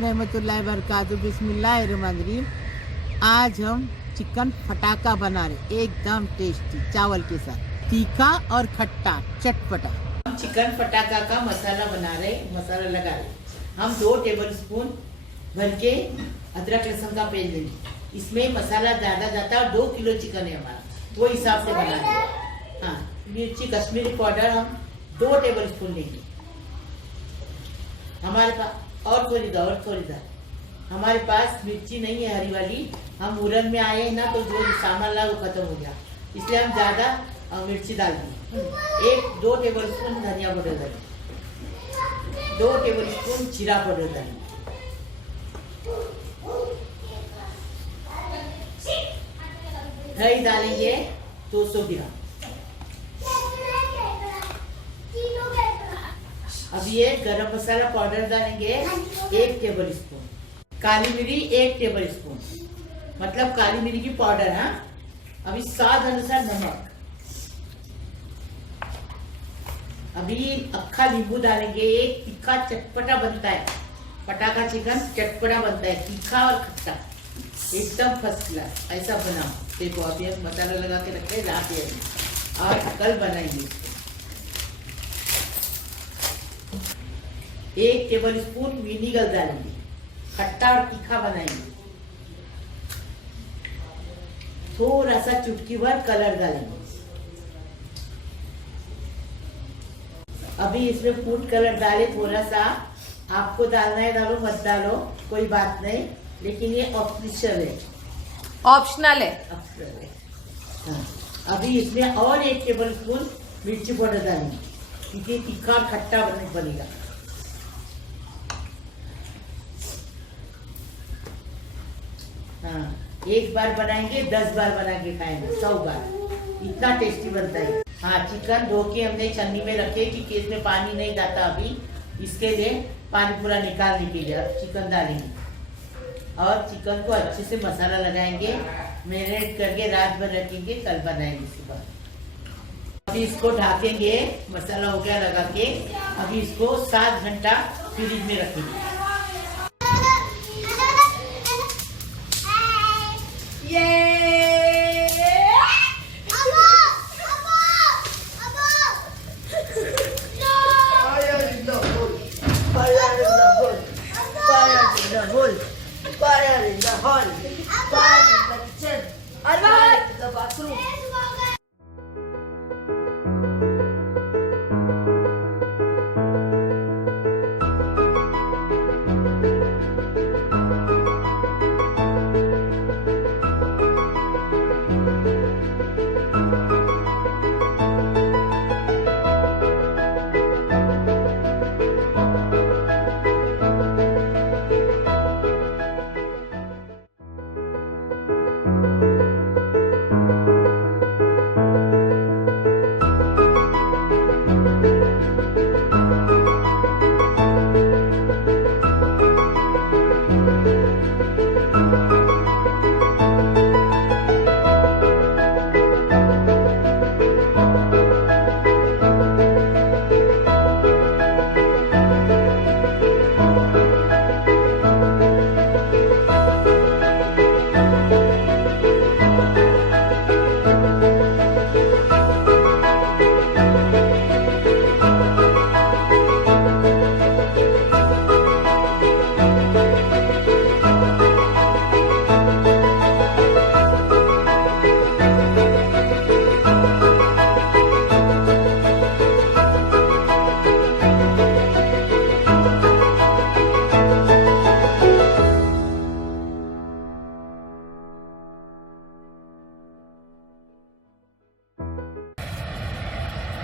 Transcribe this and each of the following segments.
रहमतुल्लाहि बरकातहू। बिस्मिल्लाहिर्रहमानिर्रहीम। आज हम चिकन फटाका बना रहे, एकदम टेस्टी चावल के साथ, तीखा और खट्टा चटपटा। हम चिकन फटाका का मसाला बना रहे, मसाला लगा रहे। हम 2 टेबल स्पून भर के अदरक लहसुन का पेस्ट देंगे। इसमें मसाला ज्यादा जाता है और 2 किलो चिकन है हमारा, वो हिसाब से बना रहे। हाँ, मिर्ची कश्मीरी पाउडर हम 2 टेबल स्पून लेंगे। हमारे पास और थोड़ी सा हमारे पास मिर्ची नहीं है हरी वाली, हम मुरन में आए हैं ना, तो जो सामान ला वो खत्म हो गया, इसलिए हम ज्यादा मिर्ची डाल दी। 2 टेबल स्पून धनिया पाउडर डालें, 2 टेबल स्पून जीरा पाउडर डालें, दही डालेंगे 200 ग्राम। अब ये गरम मसाला पाउडर डालेंगे 1 टेबल स्पून, काली मिरी 1 टेबल स्पून, मतलब काली मिरी की पाउडर। हाँ, अभी स्वाद अनुसार नमक। अभी अक्खा नींबू डालेंगे। एक तीखा चटपटा बनता है फटाका चिकन, चटपटा बनता है, तीखा और खट्टा, एकदम फर्स्ट क्लास। ऐसा बनाओ। देखो अभी हम मसाला लगा के रखते हैं, लाते हैं और कल बनाएंगे। 1 टेबल स्पून विनीगर डालेंगे, खट्टा और तीखा बनाएंगे। थोड़ा सा चुटकी भर कलर डालेंगे। अभी इसमें फूड कलर डाले थोड़ा सा, आपको डालना है डालो, मत डालो कोई बात नहीं, लेकिन ये ऑप्शनल है। ऑप्शनल है। हाँ, अभी इसमें और 1 टेबल स्पून मिर्ची पाउडर डालेंगे, क्योंकि तीखा और खट्टा बनेगा। हाँ, 1 बार बनाएंगे 10 बार बना के खाएंगे, 100 बार, इतना टेस्टी बनता है। हाँ, चिकन धो के हमने छन्नी में रखे कि इसमें पानी नहीं जाता अभी, इसके लिए पानी पूरा निकालने के लिए। अब चिकन डालेंगे और चिकन को अच्छे से मसाला लगाएंगे, मैरिनेट करके रात भर रखेंगे, कल बनाएंगे सुबह। अभी इसको ढाकेंगे, मसाला हो गया लगा के। अभी इसको 7 घंटा फ्रिज में रखेंगे। Fire in the hall, fire in the kitchen, fire in the bathroom.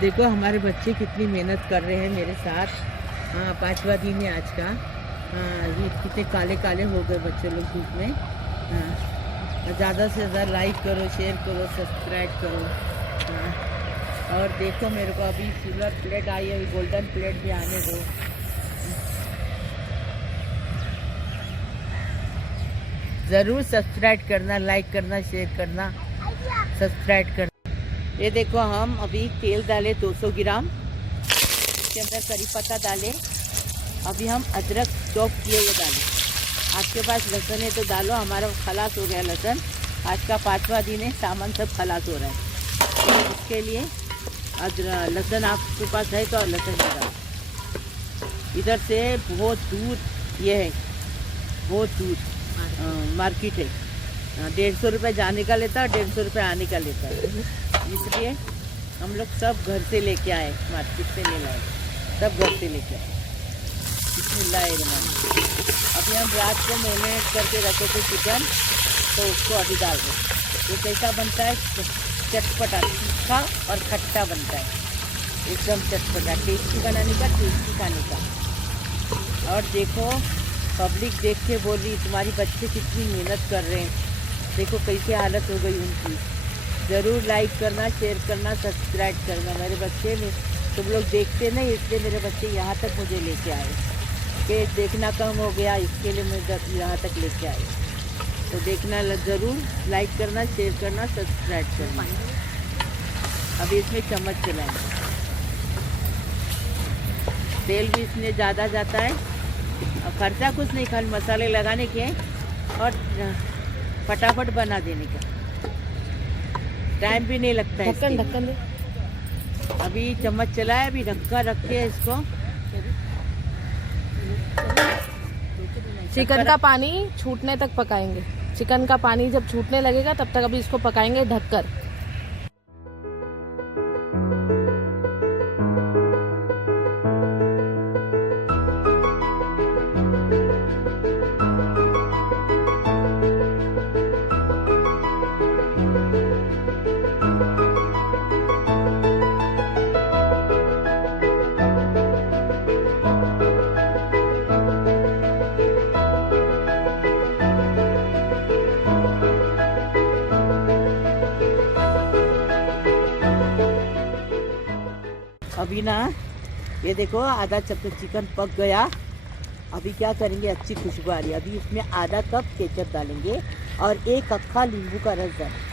देखो हमारे बच्चे कितनी मेहनत कर रहे हैं मेरे साथ। हाँ, 5वां दिन है आज का। हाँ, ये कितने काले काले हो गए बच्चे लोग धूप में। हाँ, ज़्यादा से ज़्यादा लाइक करो, शेयर करो, सब्सक्राइब करो। हाँ, और देखो मेरे को अभी सिल्वर प्लेट आई है, गोल्डन प्लेट भी आने दो। ज़रूर सब्सक्राइब करना, लाइक करना, शेयर करना, सब्सक्राइब करना। ये देखो हम अभी तेल डाले 200 ग्राम, इसके अंदर करी पत्ता डाले, अभी हम अदरक चॉप किए हुए डालें। आपके पास लहसुन है तो डालो, हमारा खलास हो गया लहसुन। आज का 5वां दिन है, सामान सब खलास हो रहा है, तो उसके लिए आज लहसुन आपके पास है तो लहसुन डालो। इधर से बहुत दूर ये है, बहुत दूर मार्केट है। 150 रुपये जाने का लेता है, 150 रुपये आने का लेता है। इसलिए हम लोग सब घर से लेके आए, मार्केट से नहीं लाए, सब घर से लेके आए। बिस्मिल्लाहिर्रहमानिर्रहीम। अभी हम रात को मैरिनेट करके रखे थे चिकन, तो उसको अभी डाल दो। ये कैसा बनता है? चटपटा, तीखा और खट्टा बनता है, एकदम चटपटा, टेस्टी बनाने का, टेस्टी खाने का। और देखो पब्लिक देख के बोल रही तुम्हारी बच्चे कितनी मेहनत कर रहे हैं, देखो कैसी हालत हो गई उनकी। ज़रूर लाइक करना, शेयर करना, सब्सक्राइब करना। मेरे बच्चे ने तुम लोग देखते नहीं, इसलिए मेरे बच्चे यहाँ तक मुझे लेके आए कि देखना कम हो गया, इसके लिए मैं यहाँ तक लेके आए। तो देखना ज़रूर, लाइक करना, शेयर करना, सब्सक्राइब करना। अभी इसमें चम्मच चलाएंगे। तेल भी इसमें ज़्यादा जाता है और खर्चा कुछ नहीं, खाली मसाले लगाने के और फटाफट बना देने का, टाइम भी नहीं लगता है। ढक्कन ढक्कन दे। अभी चम्मच चलाया, अभी ढक्का रख के इसको चिकन का पानी छूटने तक पकाएंगे। चिकन का पानी जब छूटने लगेगा तब तक अभी इसको पकाएंगे ढककर। अभी ना ये देखो आधा चम्मच चिकन पक गया। अभी क्या करेंगे, अच्छी खुशबू आ रही है। अभी इसमें आधा कप केचप डालेंगे और 1 अक्खा नींबू का रस डालेंगे।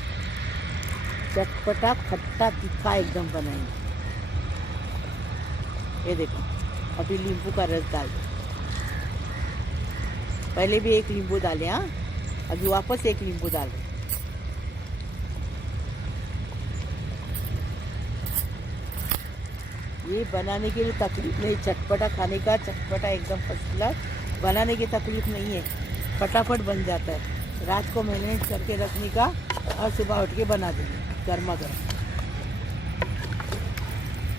चटपटा खट्टा तीखा एकदम बनाएंगे। ये देखो अभी नींबू का रस डाल दो। पहले भी 1 नींबू डाले, हाँ, अभी वापस 1 नींबू डाल दो। ये बनाने के लिए तकलीफ नहीं, चटपटा खाने का, चटपटा एकदम फर्स्ट क्लास। बनाने की तकलीफ नहीं है, फटाफट बन जाता है। रात को मैरिनेट करके रखने का और सुबह उठ के बना देंगे गर्मा गर्म,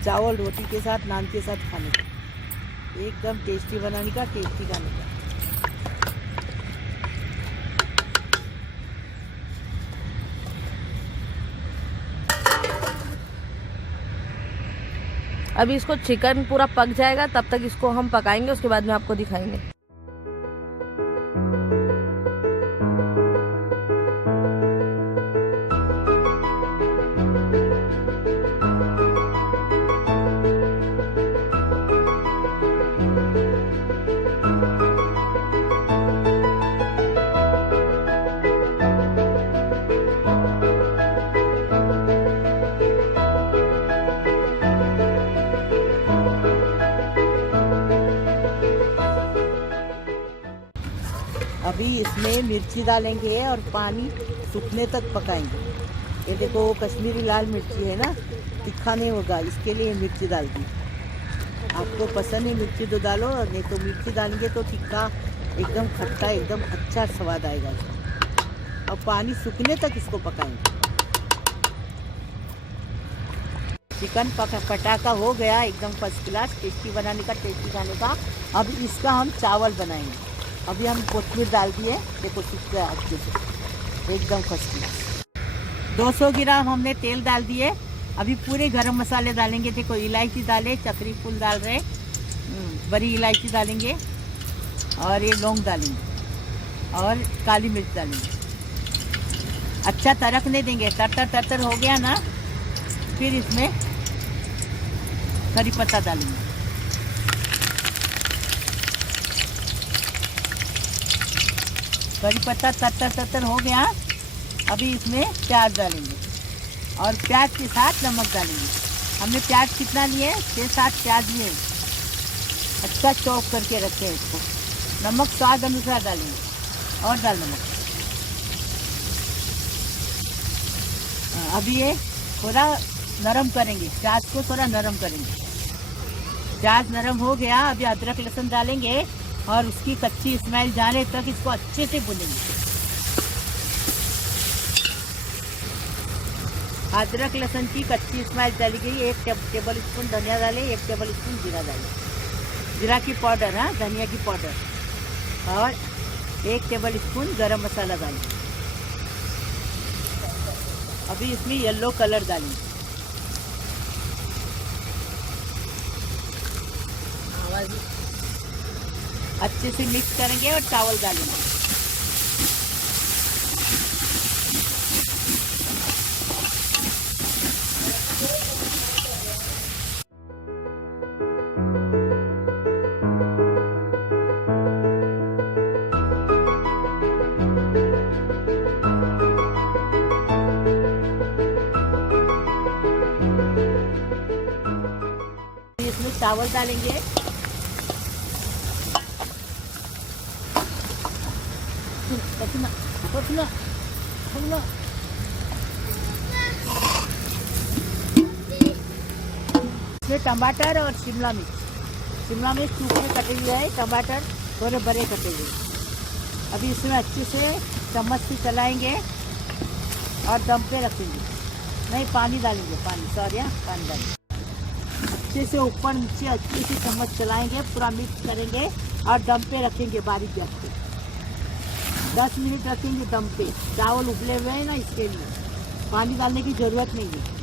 चावल रोटी के साथ, नान के साथ खाने का, एकदम टेस्टी बनाने का, टेस्टी खाने का। अभी इसको चिकन पूरा पक जाएगा, तब तक इसको हम पकाएंगे, उसके बाद में आपको दिखाएंगे। अभी इसमें मिर्ची डालेंगे और पानी सूखने तक पकाएंगे। ये देखो कश्मीरी लाल मिर्ची है ना, तीखा नहीं होगा, इसके लिए मिर्ची डाल दी। आपको पसंद है मिर्ची तो डालो, नहीं तो मिर्ची डालेंगे तो तीखा एकदम खट्टा, एकदम अच्छा स्वाद आएगा। और पानी सूखने तक इसको पकाएंगे। चिकन पटाखा हो गया, एकदम फर्स्ट क्लास, टेस्टी बनाने का, टेस्टी खाने का। अब इसका हम चावल बनाएंगे। अभी हम कोथिमीर डाल दिए, देखो सूख गया अच्छे से, एकदम फर्स्ट क्लास। 200 ग्राम हमने तेल डाल दिए। अभी पूरे गरम मसाले डालेंगे। देखो इलायची डाले, चक्री फूल डाल रहे, बड़ी इलायची डालेंगे और ये लौंग डालेंगे और काली मिर्च डालेंगे। अच्छा तड़कने देंगे, तर हो गया ना, फिर इसमें करी पत्ता डालेंगे। करी पत्ता तर हो गया। अभी इसमें प्याज डालेंगे और प्याज के साथ नमक डालेंगे। हमने प्याज कितना लिए, 6-7 प्याज लिए, अच्छा चॉप करके रखे हैं इसको। नमक स्वाद अनुसार डालेंगे। और डाल नमक। अभी ये थोड़ा नरम करेंगे, प्याज को थोड़ा नरम करेंगे। प्याज नरम हो गया, अभी अदरक लहसुन डालेंगे और उसकी कच्ची स्मेल जाने तक इसको अच्छे से भूनेंगे। अदरक लहसुन की कच्ची स्मेल चली गई। 1 टेबल स्पून धनिया डालें, 1 टेबल स्पून जीरा डालें, जीरा की पाउडर, हाँ धनिया की पाउडर, और 1 टेबल स्पून गरम मसाला डालें। अभी इसमें येलो कलर डालें। अच्छे से मिक्स करेंगे और चावल डालेंगे। इसमें चावल डालेंगे। इसमें टमाटर और शिमला मिर्च टुकड़े कटे हुए हैं, टमाटर थोड़े बड़े कटे हुए। अभी इसमें अच्छे से चम्मच से चलाएंगे और दम पे रखेंगे। नहीं, पानी डालेंगे, पानी डालेंगे। अच्छे से ऊपर नीचे अच्छे से चम्मच चलाएंगे, पूरा मिक्स करेंगे और दम पे रखेंगे बारीक गैस पे। 10 मिनट रखेंगे दम पे। चावल उबले हुए हैं ना, इसके लिए पानी डालने की जरूरत नहीं है।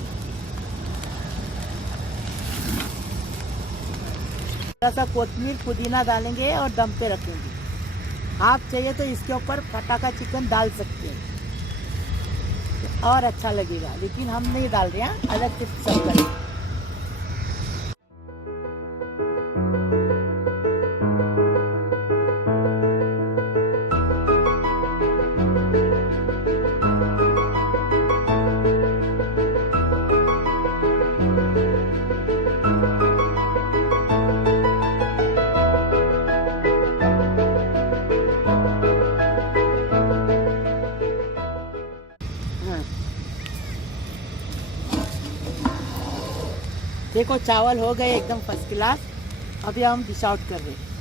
थोड़ा सा कोथिमीर पुदीना डालेंगे और दम पे रखेंगे। आप चाहिए तो इसके ऊपर फटाका चिकन डाल सकते हैं और अच्छा लगेगा, लेकिन हम नहीं डाल रहे हैं, अलग से सर्व करेंगे। देखो चावल हो गए एकदम फर्स्ट क्लास। अभी हम डिश आउट कर रहे हैं।